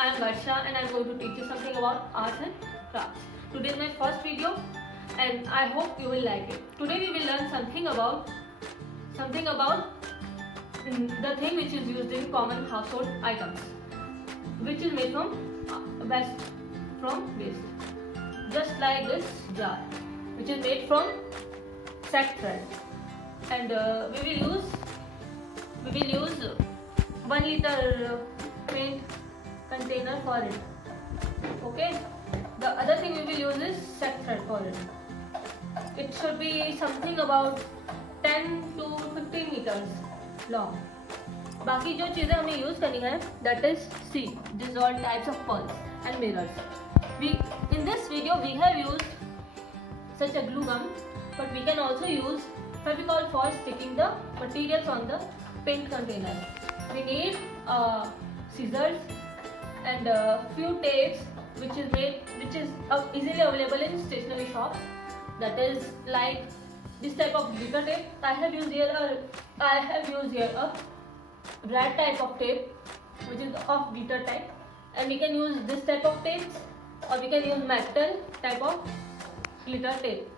I am Varsha and I am going to teach you something about arts and crafts. Today is my first video and I hope you will like it. Today we will learn something about the thing which is used in common household items, which is made from waste. Just like this jar, which is made from sack thread, and we will use 1 liter paint container for it. Okay. The other thing we will use is sack thread for it. It should be something about 10 to 15 meters long. बाकी जो चीज़ें हमें use करनी है, that is see, these all types of pearls and mirrors. In this video we have used such a glue gun, but we can also use Fevicol for sticking the materials on the paint container. We need scissors and few tapes, which is easily available in stationery shops. That is like this type of glitter tape. I have used here a red type of tape, which is of glitter type, and we can use this type of tapes, or we can use metal type of glitter tape.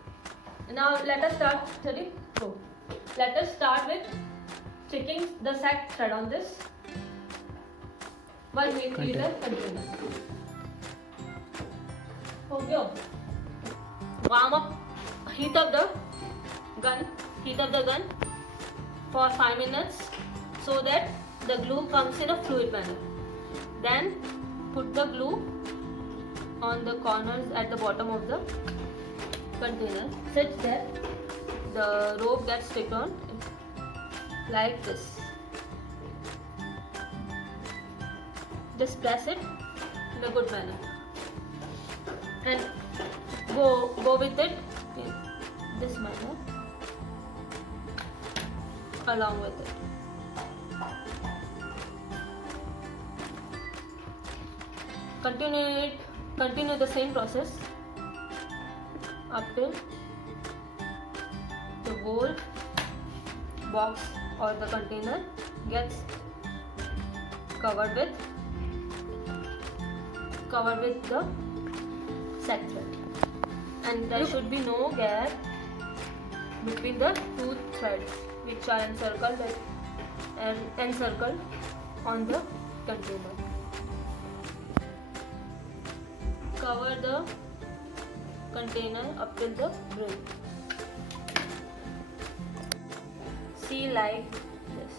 Now let us start. Let us start with sticking the sack thread on this 1 liter container. Okay. Heat up the gun for 5 minutes so that the glue comes in a fluid manner. Then put the glue on the corners at the bottom of the container such that the rope gets stick on like this. Just press it in a good manner and go with it in this manner along with it. Continue the same process up till the whole box or the container gets covered with the sack thread, and there should be no gap between the two threads which are encircled on the container. Cover the container up till the brim. See like this,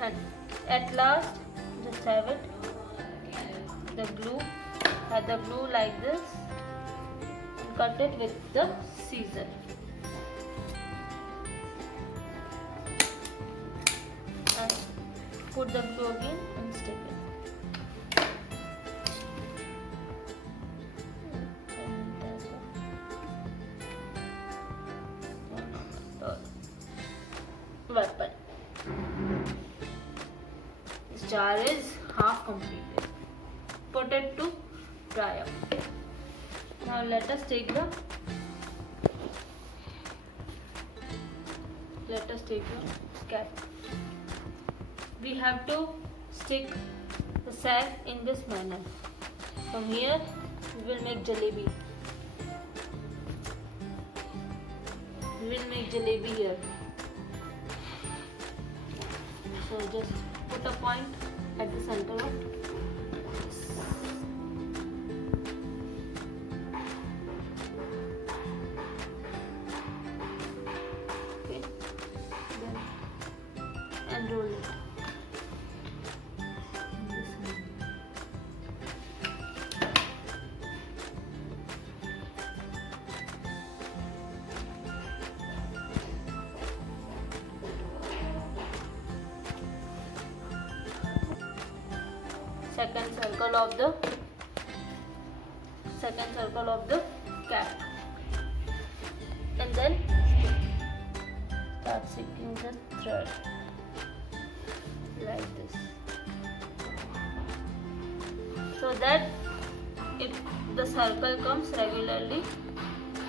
and at last just have it the glue like this and cut it with the scissor. And put the glue again and stick it. Weapon. This jar is half completed. Put it to dry up. Now let us take the cap. We have to stick the sack in this manner. From here we will make jalebi. Here. So just put a point at the center of this. Okay. Then unroll it. Second circle of the cap, and then start sticking the thread like this, so that if the circle comes regularly,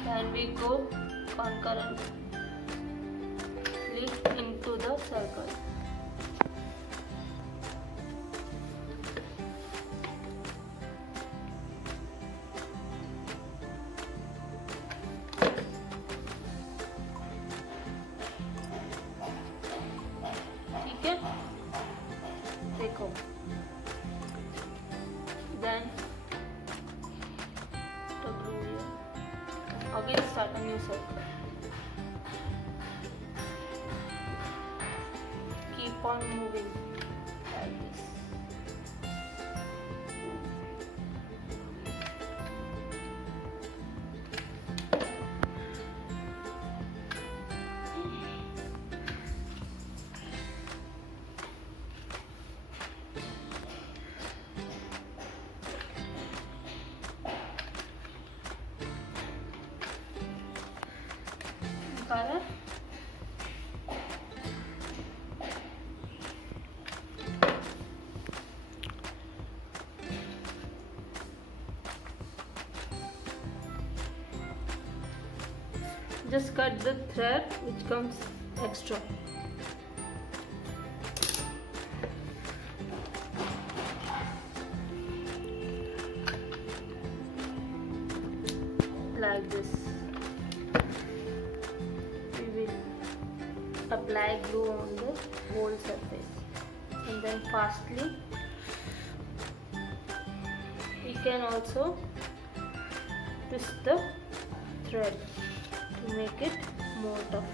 then we go concurrently into the circle. home. Then the glue here. Again start a new circle. Keep on moving like this. Color. Just cut the thread which comes extra. Like this. We will apply glue on the whole surface and then fastly we can also twist the thread to make it more tough.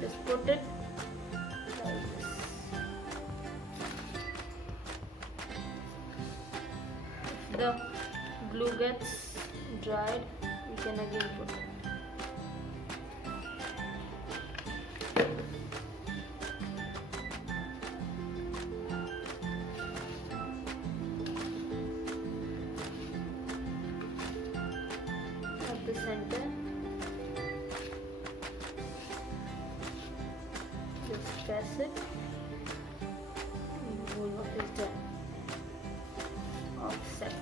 Just put it like this. If the glue gets dried, we can again put it. At the center, just press it and the whole work is done. Offset it.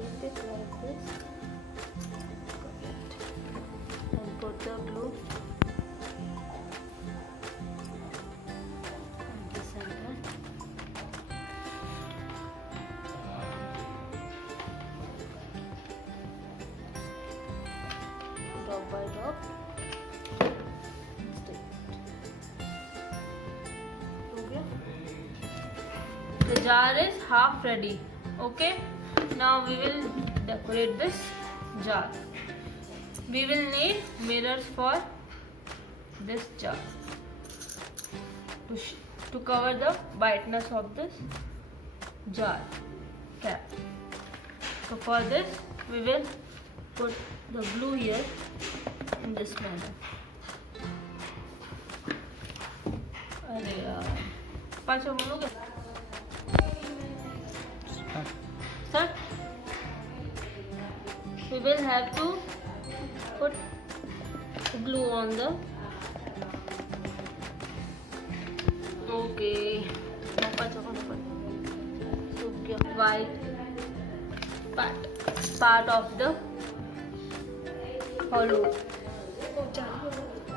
Take it like this. And put the glue at the center. Drop by drop. Stick it. हो गया? The jar is half ready. Okay. Now we will decorate this jar. We will need mirrors for this jar to cover the whiteness of this jar cap. So for this we will put the glue here in this manner. अरे यार पाँचों बोलोगे? Sir, we will have to put glue on the white part of the hollow,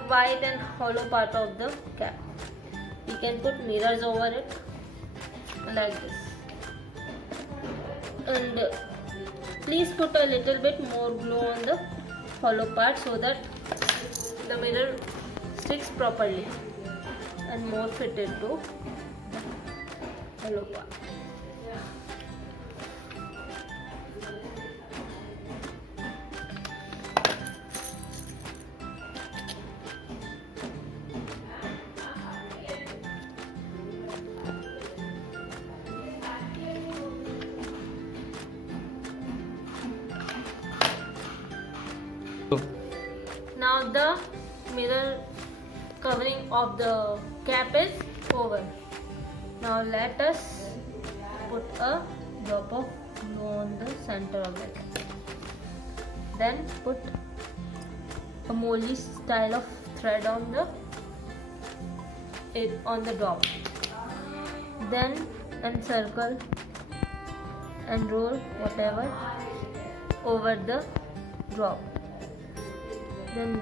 white and hollow part of the cap. You can put mirrors over it like this. And please put a little bit more glue on the hollow part so that the mirror sticks properly and more fitted to the hollow part. Now the mirror covering of the cap is over. Now let us put a drop of glue on the center of the cap. Then put a molly style of thread on the drop. Then encircle and roll whatever over the drop. Then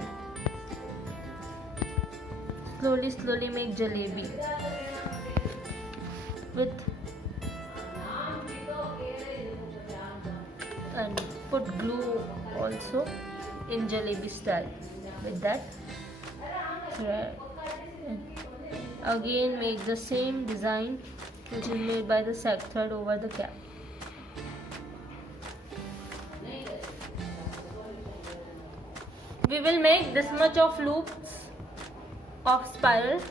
slowly make jalebi with and put glue also in jalebi style with that thread. Again make the same design which is made by the sag thread over the cap. We will make this much of loops of spiral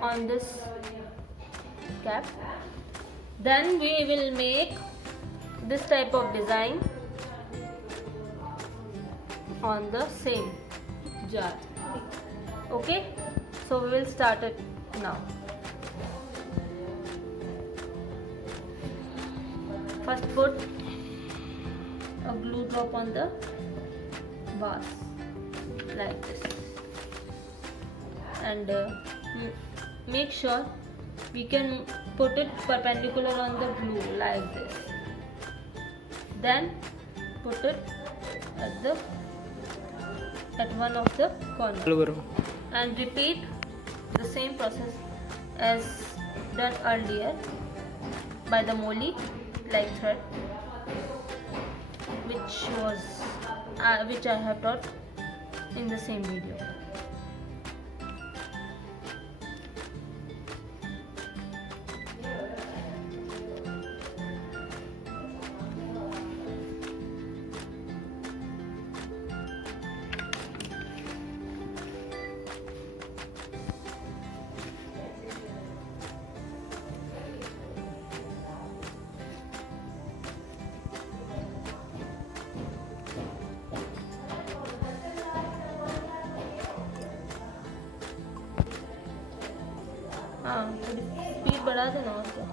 on this cap. Then we will make this type of design on the same jar. Okay, so we will start it now. First put a glue drop on the vase like this, and make sure we can put it perpendicular on the glue like this. Then put it at one of the corners and repeat the same process as done earlier by the Molly like thread, which I have taught in the same video. हाँ, थोड़ी speed बढ़ा देना और क्या।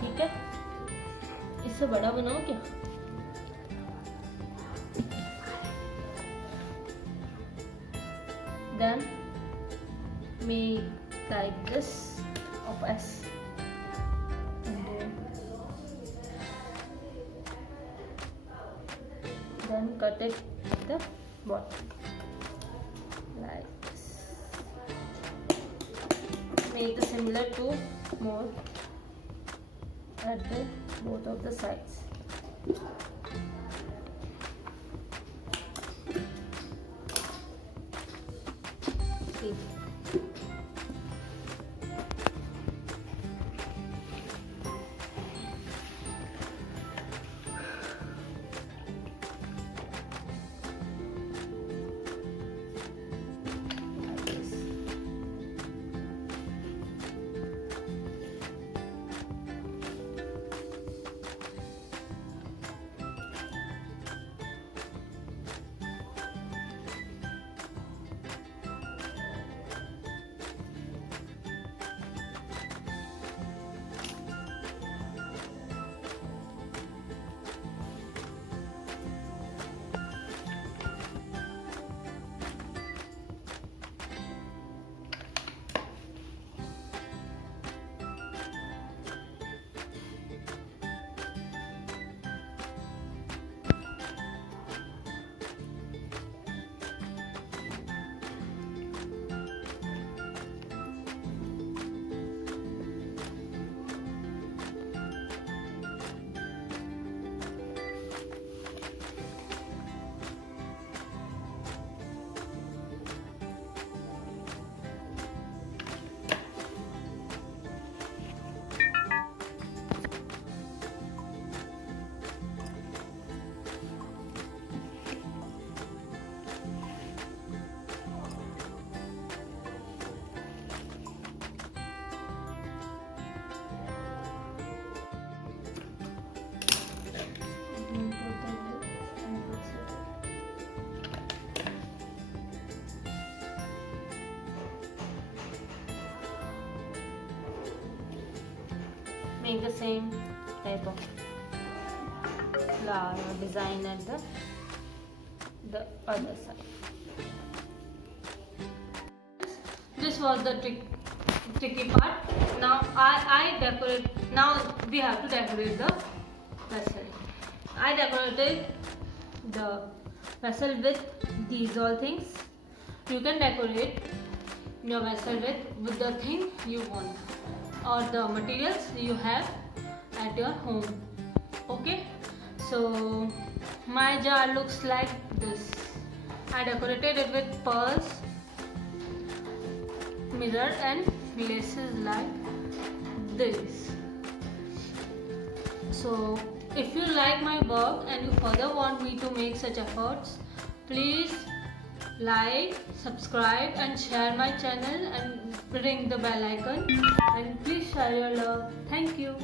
ठीक है, इससे बड़ा बनाओ क्या। Then make like this of S. Then cut it at the bottom like this. Make the similar two more at the both of the sides. See. Make the same type of flower or design at the other side. This was the tricky part. Now I decorate. Now we have to decorate the vessel. I decorated the vessel with these all things. You can decorate your vessel with the thing you want or the materials you have, at your home. Okay, so my jar looks like this. I decorated it with pearls, mirror and laces like this. So if you like my work and you further want me to make such efforts, please like, subscribe and share my channel and ring the bell icon, and please share your love. Thank you.